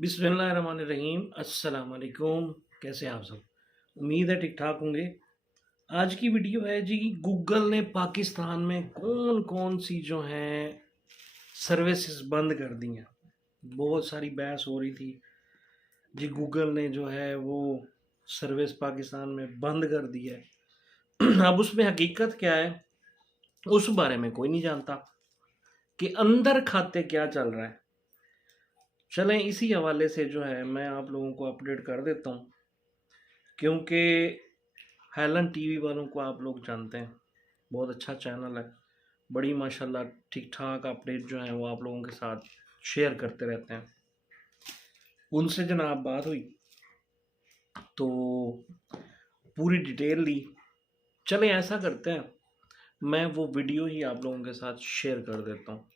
बिस्मिल्लाहिर्रहमानिर्रहीम। अस्सलाम वालेकुम। कैसे हैं आप सब? उम्मीद है ठीक ठाक होंगे। आज की वीडियो है जी, गूगल ने पाकिस्तान में कौन कौन सी जो हैं सर्विसेज बंद कर दी हैं। बहुत सारी बहस हो रही थी जी, गूगल ने जो है वो सर्विस पाकिस्तान में बंद कर दी है। अब उसमें हकीकत क्या है उस बारे में कोई नहीं जानता कि अंदर खाते क्या चल रहा है। चलें इसी हवाले से जो है मैं आप लोगों को अपडेट कर देता हूँ, क्योंकि हेलन टीवी वालों को आप लोग जानते हैं, बहुत अच्छा चैनल है। बड़ी माशाल्लाह ठीक ठाक अपडेट जो है वो आप लोगों के साथ शेयर करते रहते हैं। उनसे जनाब बात हुई तो पूरी डिटेल ली। चले ऐसा करते हैं, मैं वो वीडियो ही आप लोगों के साथ शेयर कर देता हूँ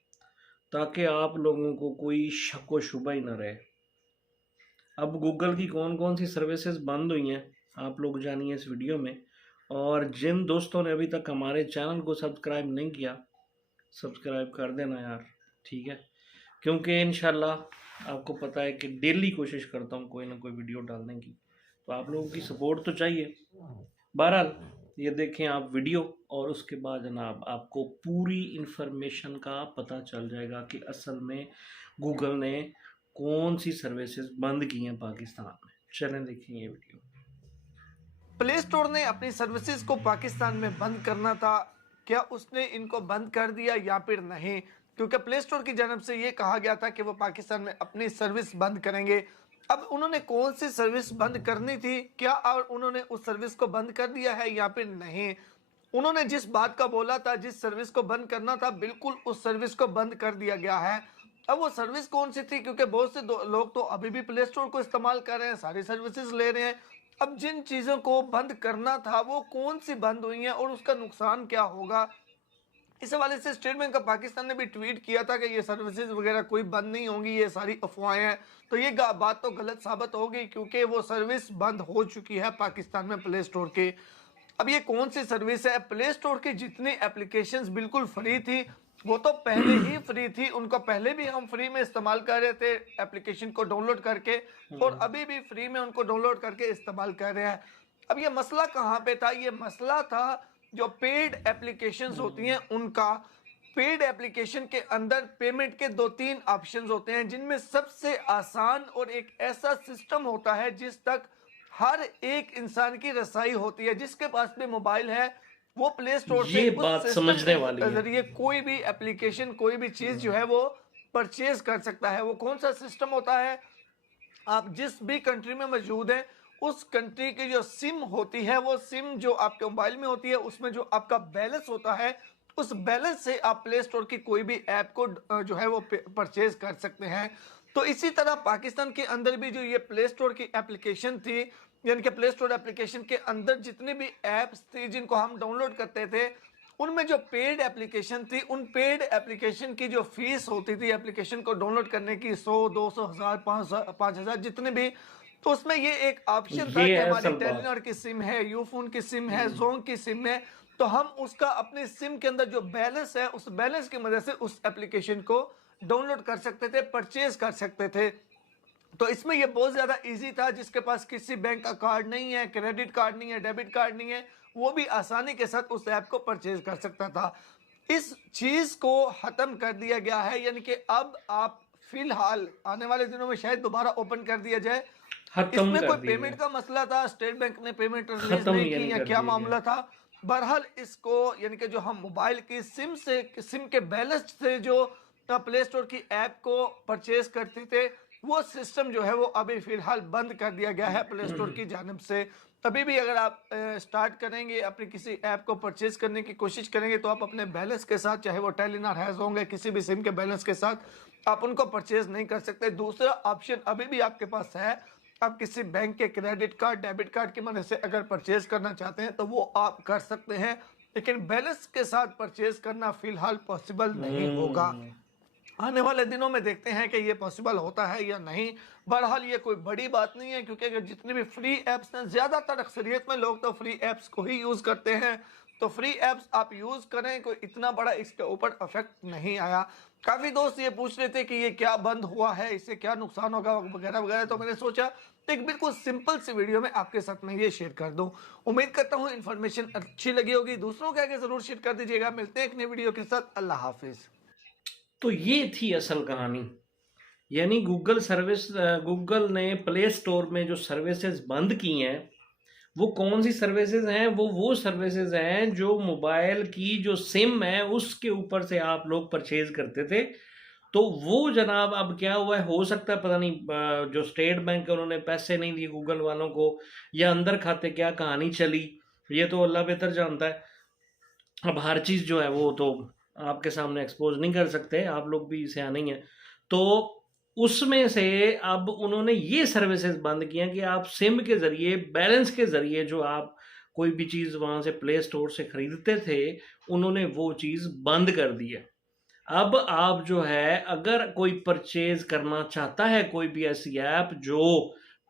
ताकि आप लोगों को कोई शक व शुबा ही ना रहे। अब गूगल की कौन कौन सी सर्विसेज बंद हुई हैं आप लोग जानिए इस वीडियो में। और जिन दोस्तों ने अभी तक हमारे चैनल को सब्सक्राइब नहीं किया, सब्सक्राइब कर देना यार, ठीक है? क्योंकि इंशाल्लाह आपको पता है कि डेली कोशिश करता हूँ कोई ना कोई वीडियो डालने की, तो आप लोगों की सपोर्ट तो चाहिए। बहरहाल ये देखें आप वीडियो, और उसके बाद जनाब आपको पूरी इन्फॉर्मेशन का पता चल जाएगा कि असल में गूगल ने कौन सी सर्विसेज बंद की हैं पाकिस्तान में। चलें देखें ये वीडियो। प्ले स्टोर ने अपनी सर्विसेज को पाकिस्तान में बंद करना था, क्या उसने इनको बंद कर दिया या फिर नहीं? क्योंकि प्ले स्टोर की जानब से ये कहा गया था कि वो पाकिस्तान में अपनी सर्विस बंद करेंगे। अब उन्होंने कौन सी सर्विस बंद करनी थी, क्या और उन्होंने उस सर्विस को बंद कर दिया है या फिर नहीं? उन्होंने जिस बात का बोला था, जिस सर्विस को बंद करना था, बिल्कुल उस सर्विस को बंद कर दिया गया है। अब वो सर्विस कौन सी थी, क्योंकि बहुत से लोग तो अभी भी प्ले स्टोर को इस्तेमाल कर रहे हैं, सारी सर्विसेज ले रहे हैं। अब जिन चीज़ों को बंद करना था वो कौन सी बंद हुई हैं और उसका नुकसान क्या होगा, इस हवाले से स्टेट बैंक ऑफ पाकिस्तान ने भी ट्वीट किया था कि ये सर्विसेज वगैरह कोई बंद नहीं होंगी, ये सारी अफवाहें हैं। तो ये बात तो गलत साबित हो गई, क्योंकि वो सर्विस बंद हो चुकी है पाकिस्तान में प्ले स्टोर के। अब ये कौन सी सर्विस है? प्ले स्टोर की जितनी एप्लीकेशंस बिल्कुल फ्री थी वो तो पहले ही फ्री थी, उनको पहले भी हम फ्री में इस्तेमाल कर रहे थे एप्लीकेशन को डाउनलोड करके, और अभी भी फ्री में उनको डाउनलोड करके इस्तेमाल कर रहे हैं। अब ये मसला कहाँ पे था? ये मसला था जो पेड एप्लीकेशंस होती हैं उनका। पेड एप्लीकेशन के अंदर पेमेंट के 2-3 ऑप्शंस होते हैं, जिनमें सबसे आसान और एक ऐसा सिस्टम होता है जिस तक हर एक इंसान की रसाई होती है। जिसके पास भी मोबाइल है वो प्ले स्टोर से ये उस बात सिस्टम समझने वाली के है। जरिए कोई भी एप्लीकेशन, कोई भी चीज जो है वो परचेज कर सकता है। वो कौन सा सिस्टम होता है? आप जिस भी कंट्री में मौजूद हैं उस कंट्री की जो सिम होती है, वो सिम जो आपके मोबाइल में होती है, उसमें जो आपका बैलेंस होता है, उस बैलेंस से आप प्ले स्टोर की कोई भी ऐप को जो है वो परचेज कर सकते हैं। तो इसी तरह पाकिस्तान के अंदर भी जो ये प्ले स्टोर की एप्लीकेशन थी, यानी कि प्ले स्टोर एप्लीकेशन के अंदर जितनी भी ऐप्स थी जिनको हम डाउनलोड करते थे, उनमें जो पेड एप्लीकेशन थी, उन पेड एप्लीकेशन की जो फीस होती थी एप्लीकेशन को डाउनलोड करने की, 100, 200, 1000, 5000 जितने भी, तो उसमें ये एक ऑप्शन था ये कि है हमारी असल बात। टेलीनॉर की सिम है, यूफोन की सिम है, जोंग की सिम है, तो हम उसका अपने सिम के अंदर जो बैलेंस है उस बैलेंस की मदद से उस एप्लीकेशन को डाउनलोड कर सकते थे, परचेज कर सकते थे। तो इसमें ये बहुत ज़्यादा इजी था। जिसके पास किसी बैंक का कार्ड नहीं है, क्रेडिट कार्ड नहीं है, डेबिट कार्ड नहीं है, वो भी आसानी के साथ उस ऐप को परचेज कर सकता था। इस चीज़ को ख़त्म कर दिया गया है, यानी कि अब आप फिलहाल आने वाले दिनों में शायद दोबारा ओपन कर दिया जाए। खत्म इसमें कर कोई दिए पेमेंट गए। का मसला था, स्टेट बैंक ने पेमेंट रिलीज खत्म नहीं यानी की, या कर क्या दिए गए। मामला था? बहरहाल इसको, यानी कि जो हम मोबाइल की सिम से, सिम के बैलेंस से जो प्ले स्टोर की ऐप को परचेज करते थे, वो सिस्टम जो है वो अभी फिलहाल बंद कर दिया गया है प्ले स्टोर की जानिब से। अभी भी अगर आप स्टार्ट करेंगे, अपनी किसी ऐप को परचेज करने की कोशिश करेंगे, तो आप अपने बैलेंस के साथ, चाहे वो टेलीनॉर हैज होंगे, किसी भी सिम के बैलेंस के साथ आप उनको परचेज नहीं कर सकते। दूसरा ऑप्शन अभी भी आपके पास है, आप किसी बैंक के क्रेडिट कार्ड, डेबिट कार्ड की मदद से अगर परचेज करना चाहते हैं तो वो आप कर सकते हैं, लेकिन बैलेंस के साथ परचेज करना फिलहाल पॉसिबल नहीं होगा। आने वाले दिनों में देखते हैं कि ये पॉसिबल होता है या नहीं। बहरहाल ये कोई बड़ी बात नहीं है, क्योंकि अगर जितने भी फ्री ऐप्स हैं, ज़्यादातर अक्सरियत में लोग तो फ्री ऐप्स को ही यूज़ करते हैं। तो फ्री ऐप्स आप यूज करें, कोई इतना बड़ा इसके ऊपर इफेक्ट नहीं आया। काफी दोस्त ये पूछ रहे थे कि ये क्या बंद हुआ है, इससे क्या नुकसान होगा वगैरह वगैरह, तो मैंने सोचा एक बिल्कुल सिंपल सी वीडियो में आपके साथ में ये शेयर कर दूं। उम्मीद करता हूं इन्फॉर्मेशन अच्छी लगी होगी, दूसरों के आगे जरूर शेयर कर दीजिएगा। मिलते हैं एक नई वीडियो के साथ, अल्लाह हाफिज। तो ये थी असल कहानी। यानी गूगल ने प्ले स्टोर में जो सर्विसेज बंद की हैं, वो कौन सी सर्विसेज हैं? वो सर्विसेज हैं जो मोबाइल की जो सिम है उसके ऊपर से आप लोग परचेज करते थे। तो वो जनाब अब क्या हुआ है, हो सकता है पता नहीं जो स्टेट बैंक है उन्होंने पैसे नहीं दिए गूगल वालों को, या अंदर खाते क्या कहानी चली, ये तो अल्लाह बेहतर जानता है। अब हर चीज़ जो है वो तो आपके सामने एक्सपोज नहीं कर सकते, आप लोग भी सियाने ही हैं। तो उसमें से अब उन्होंने ये सर्विसेज बंद किया कि आप सिम के ज़रिए, बैलेंस के ज़रिए जो आप कोई भी चीज़ वहाँ से प्ले स्टोर से ख़रीदते थे, उन्होंने वो चीज़ बंद कर दी है। अब आप जो है अगर कोई परचेज करना चाहता है कोई भी ऐसी ऐप जो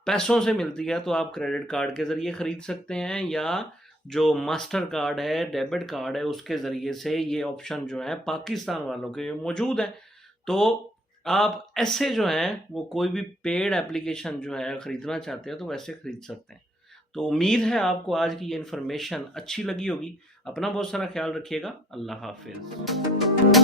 पैसों से मिलती है, तो आप क्रेडिट कार्ड के ज़रिए ख़रीद सकते हैं, या जो मास्टर कार्ड है, डेबिट कार्ड है, उसके ज़रिए से ये ऑप्शन जो है पाकिस्तान वालों के मौजूद है। तो आप ऐसे जो हैं वो कोई भी पेड एप्लीकेशन जो है ख़रीदना चाहते हैं तो वैसे ख़रीद सकते हैं। तो उम्मीद है आपको आज की ये इन्फॉर्मेशन अच्छी लगी होगी। अपना बहुत सारा ख्याल रखिएगा। अल्लाह हाफिज़।